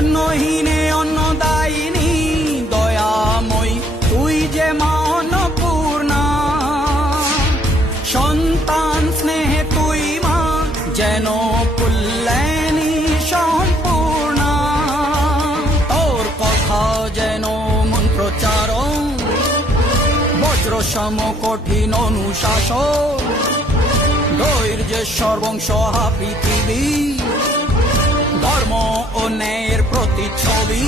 অন্নহীনে অন্নদায়িনী দয়াময়ী তুই যে মা অন্নপূর্ণা। সন্তান স্নেহে তুই মা যেন কল্যাণী সম্পূর্ণা। তোর কথা যেন মন্ত্রোচ্চারণ, বজ্র সম কঠিন অনুশাসন। ধৈর্যেশ্বর বংশহা পৃথিবী, ধর্ম ও ন্যায়ের প্রতিচ্ছবি।